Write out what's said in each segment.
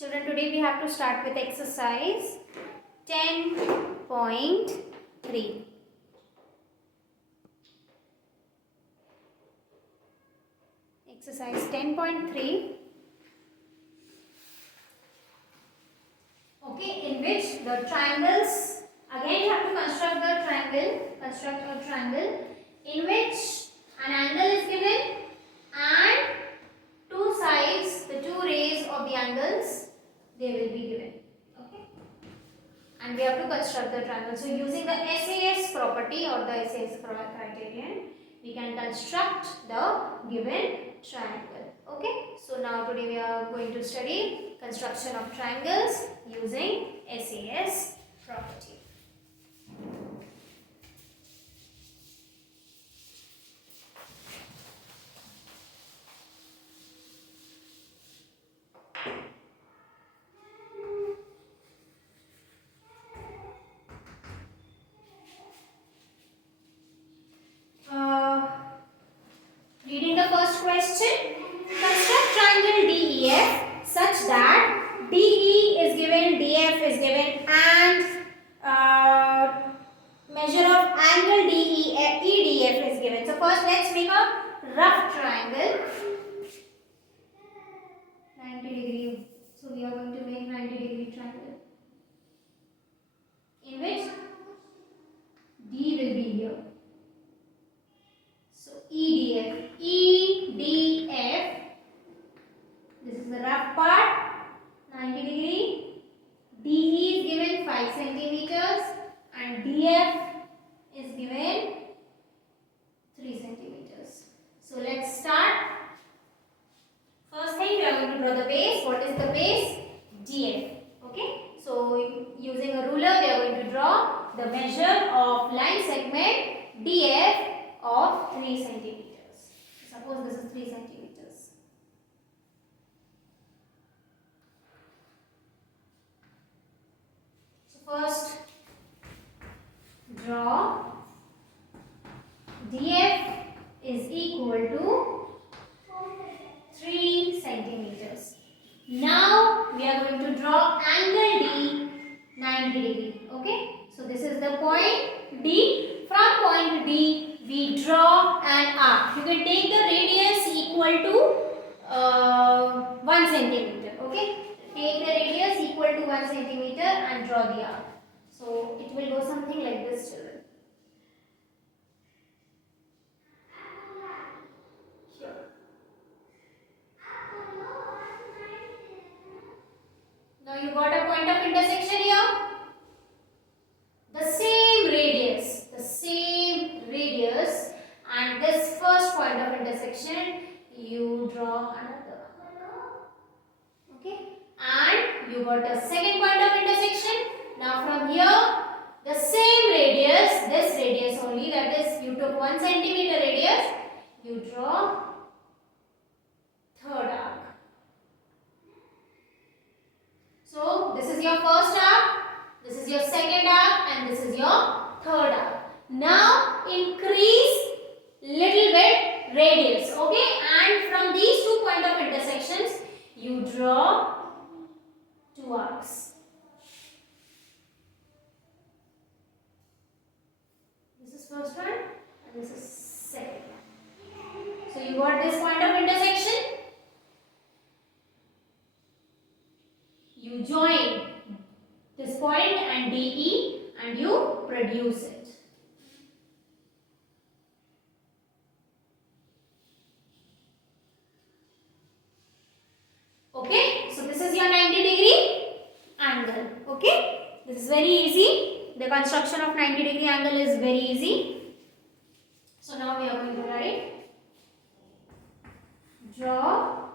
Children, today we have to start with exercise 10.3. Exercise 10.3. Okay, in which the triangles, again you have to construct a triangle in which an angle is given and two sides, the two rays of the angles, they will be given. Okay, and we have to construct the triangle. So using the SAS property or the SAS criterion, we can construct the given triangle. Okay, so now today we are going to study construction of triangles using SAS property. Reading the first question. Construct triangle DEF such that DE is given, DF is given, and measure of angle EDF is given. So first let's make a rough triangle. 90 degree. So we are going to make 90 degree triangle in which D will be here. So EDF, this is the rough part, 90 degree. DE is given 5 centimeters and DF is given 3 centimeters. So let's start. First thing, we are going to draw the base. What is the base? DF. Okay. So using a ruler, we are going to draw the measure of line segment DF of 3 centimeters. Suppose this is 3 centimeters. So first draw DF is equal to 3 centimeters. Now we are going to draw angle D 90 degree. Okay. So this is the point D. From point D we draw an arc. You can take the radius equal to 1 centimeter. Okay. Take the radius equal to 1 centimeter and draw the arc. So it will go something like this, children. Now you got a point of intersection here. The same radius, and this first point of intersection you draw another. Okay, and you got a second point of intersection. Now from here the same radius, this radius only, that is you took 1 centimeter radius, you draw third arc. So this is your first arc, this is your second arc, and this is your third arc. Now increase little bit radius, okay, and from these two points of intersections you draw two arcs. This is first one and this is second one. So you got this point of intersection. You join this point and DE and you produce it. Okay, so this is your 90 degree angle. Okay, this is very easy. The construction of 90 degree angle is very easy. So now we are going to write, draw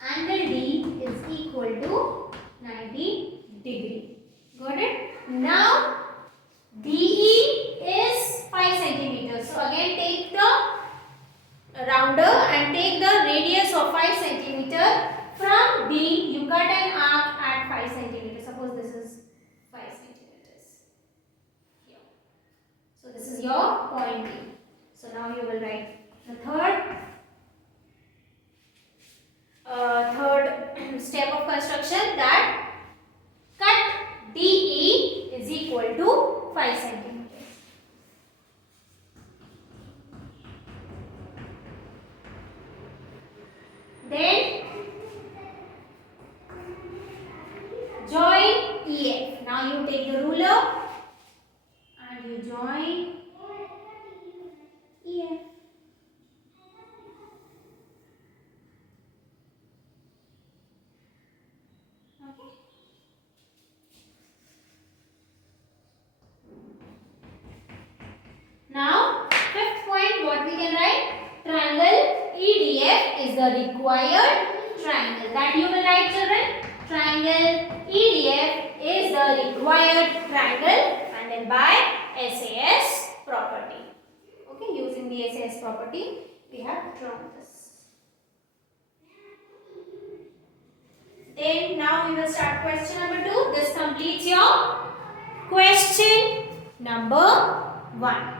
angle D is equal to 90 degree. Got it? Now DE is 5 centimeters. So again take the rounder and take the radius of 5 centimeter. From D you cut an arc at 5 centimeters. Suppose this is 5 centimeters. Here. So this is your point D. So now you will write the third step of construction, that cut DE is equal to 5 centimeters. Then join EF. Now you take the ruler and you join EF. Okay. Now, fifth point, what we can write? Triangle EDF is the required triangle. That you will write, children. Triangle EDF is the required triangle, and then by SAS property. Okay, using the SAS property, we have drawn this. Then now we will start question number 2. This completes your question number 1.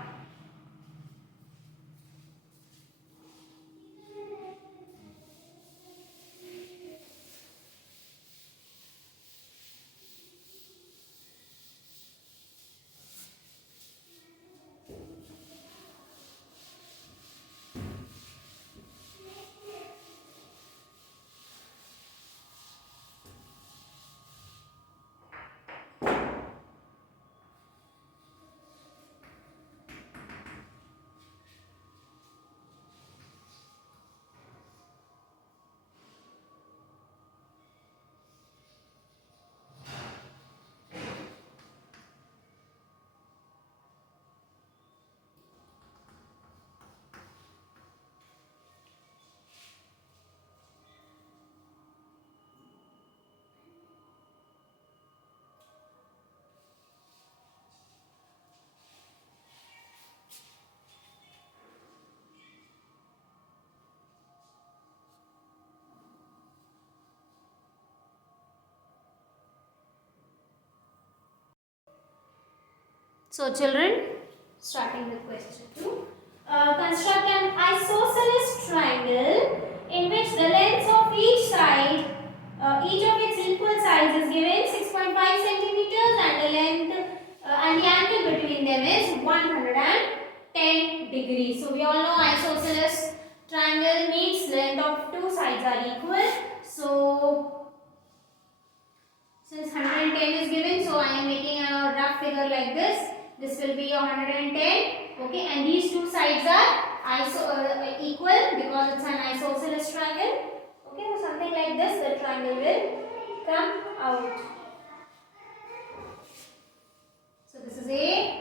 So children, starting with question 2. Construct an isosceles triangle in which the length of each side, each of its equal sides is given 6.5 centimeters, and the length and the angle between them is 110 degrees. So we all know isosceles triangle means length of two sides are equal. So since 110 is given, so I am making a rough figure like this. This will be 110, okay, and these two sides are equal because it's an isosceles triangle. Okay, so something like this, the triangle will come out. So this is A,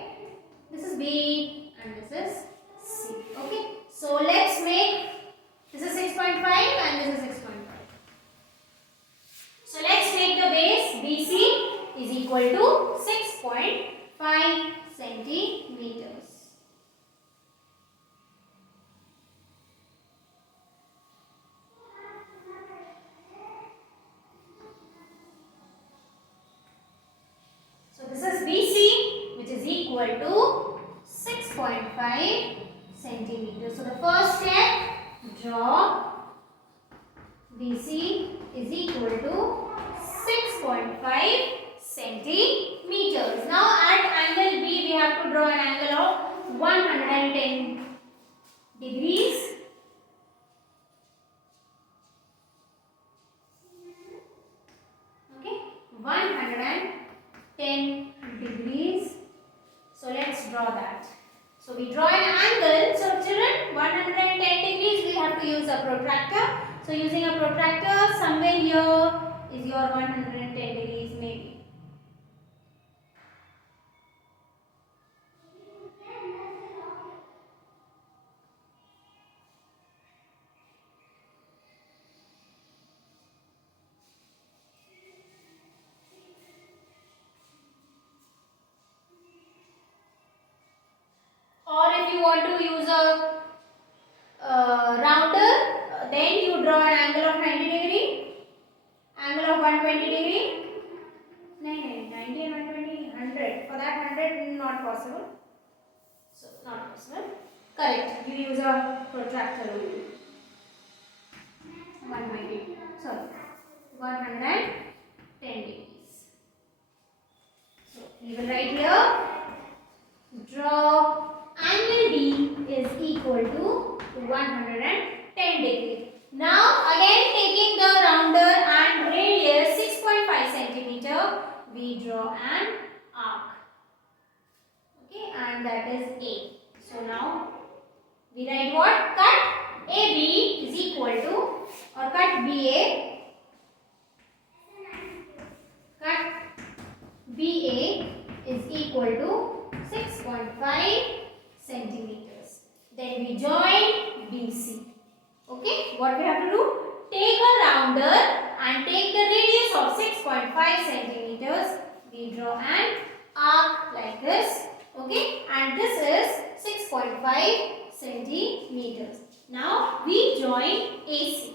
this is B, and this is C. Okay, so let's make this is 6.5 and this is 6.5. So let's make the base BC is equal to 6.5 centimeters. So this is BC, which is equal to 6.5 centimeters. So the first step, draw BC is equal to 6.5 centimeters. Now at angle B, we have to draw an angle of 110 degrees. Okay, 110 degrees. So let's draw that. So we draw an angle. So children, 110 degrees, we have to use a protractor. So using a protractor, somewhere here is your 110 degrees maybe. Or if you want to use a rounder, then you draw an angle of 90 degree, angle of 120 degree. 90 and 120, 100. For that 100 not possible. So not possible. Correct. You use a protractor only. 190. Sorry. 110 degrees. So we will write here, draw angle D is equal to 110 degrees. Now again taking the rounder and radius 6.5 centimeter, we draw an arc. Okay, and that is A. So now we write what? Cut AB is equal to, or cut BA. Cut BA is equal to 6.5 centimeters. Then we join BC. Okay, what we have to do? Take a rounder and take the radius of 6.5 centimeters. We draw an arc like this. Okay, and this is 6.5 centimeters. Now we join AC.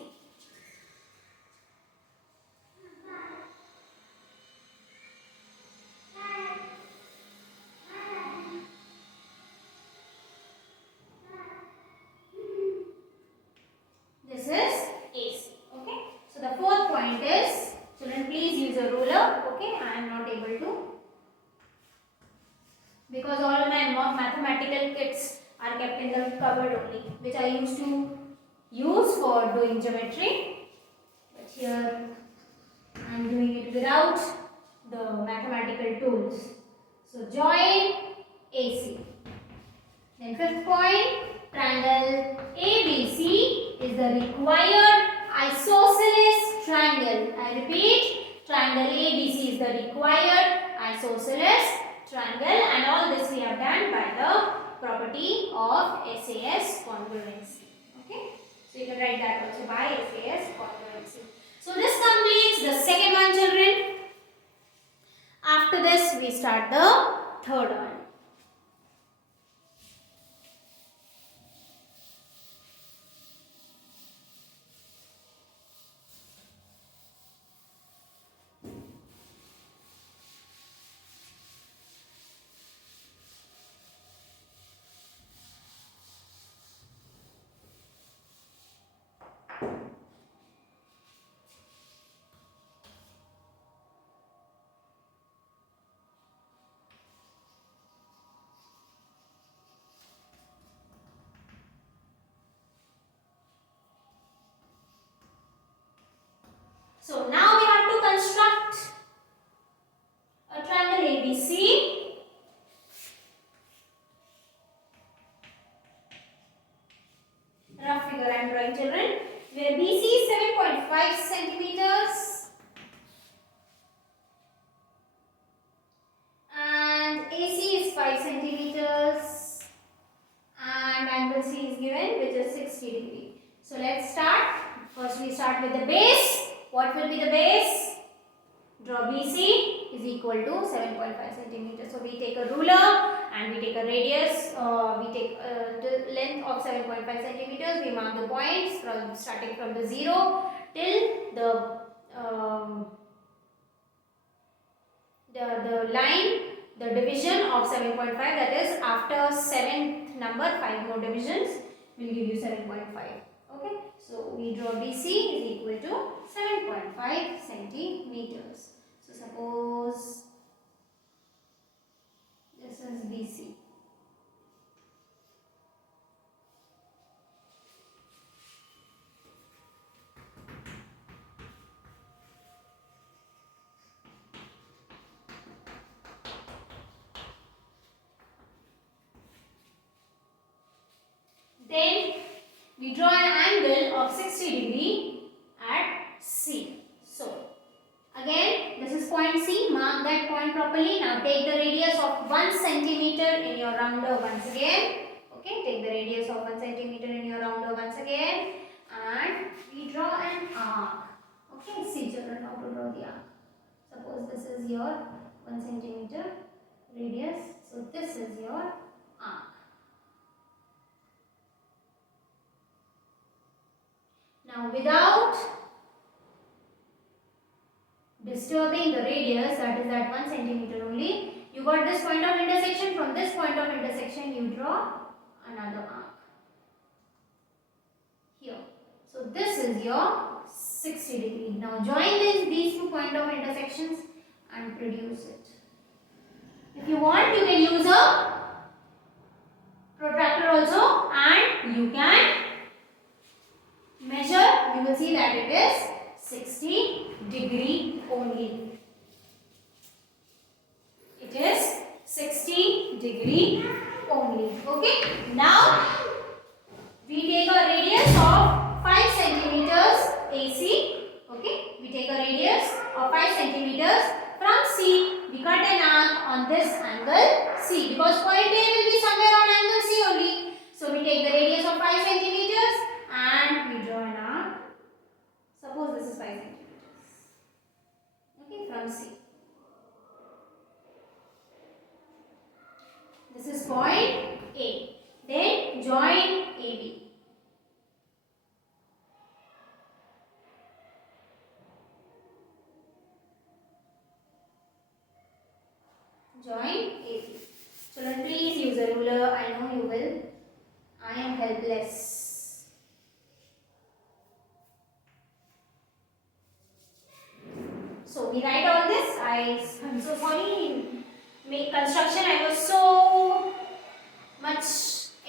This is AC. Okay. So the fourth point is, children, please use a ruler. Okay, I am not able to, because all my mathematical kits are kept in the cupboard only, which I used to use for doing geometry. But here I am doing it without the mathematical tools. So join AC. Then fifth point, triangle ABC is the required isosceles triangle. I repeat, triangle ABC is the required isosceles triangle, and all this we have done by the property of SAS congruency. Okay, so you can write that also by SAS congruency. So this completes the second one, children. After this we start the third one. So now we have to construct a triangle ABC. Rough figure I am drawing, children, where BC is 7.5 centimeters and AC is 5 centimeters and angle C is given, which is 60 degrees. So let's start. First we start with the base. What will be the base? Draw BC is equal to 7.5 centimeters. So we take a ruler and we take a radius. We take the length of 7.5 centimeters. We mark the points from starting from the 0 till the line, the division of 7.5. That is, after 7th number, 5 more divisions will give you 7.5. Okay, so we draw BC is equal to 7.5 centimeters. So suppose this is BC. Then we draw an angle of 60 degree at C. So again, this is point C. Mark that point properly. Now take the radius of 1 centimeter in your rounder once again. Okay, take the radius of 1 centimeter in your rounder once again, and we draw an arc. Okay, see children how to draw the arc. Suppose this is your 1 centimeter radius. So this is your arc. Now without disturbing the radius, that is at 1 centimeter only, you got this point of intersection. From this point of intersection you draw another arc here. So this is your 60 degree. Now join these point of intersections and produce it. If you want, you can use a protractor also and you can measure. You will see that it is 60 degree only. It is 60 degree only. Okay. Now we take a radius of 5 centimeters AC. Okay. We take a radius of 5 centimeters from C. We cut an arc on this angle C because point A will be somewhere on angle C only. So we take the radius of 5 centimeters and we draw an arc. Suppose this is 5 centimeters. Okay, from C. This is point A. Then join AB. Join AB. Children, please use a ruler. I know you will. I am helpless. So we write all this. I'm so sorry. Make construction. I was so much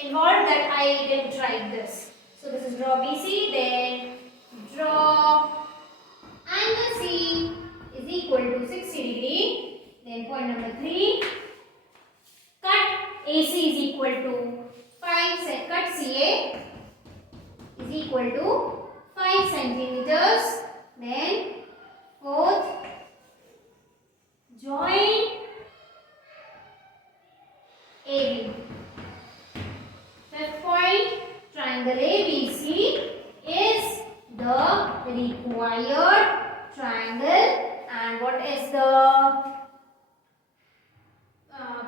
involved that I didn't write this. So this is draw BC. Then draw angle C is equal to 60 degree. Then point number 3. Cut AC is equal to 5. Cut CA is equal to 5 centimeters. Then fourth, join AB. Fifth point, triangle ABC is the required triangle. And what is the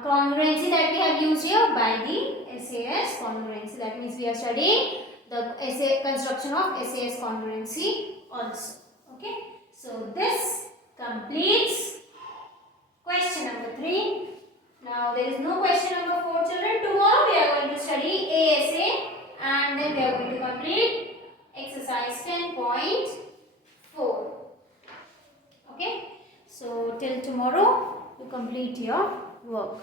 congruency that we have used here? By the SAS congruency. That means we are studying the construction of SAS congruency also. Okay. So this completes question number 3. Now there is no question number 4, children. Tomorrow we are going to study ASA and then we are going to complete exercise 10.4. Okay. So till tomorrow you complete your work.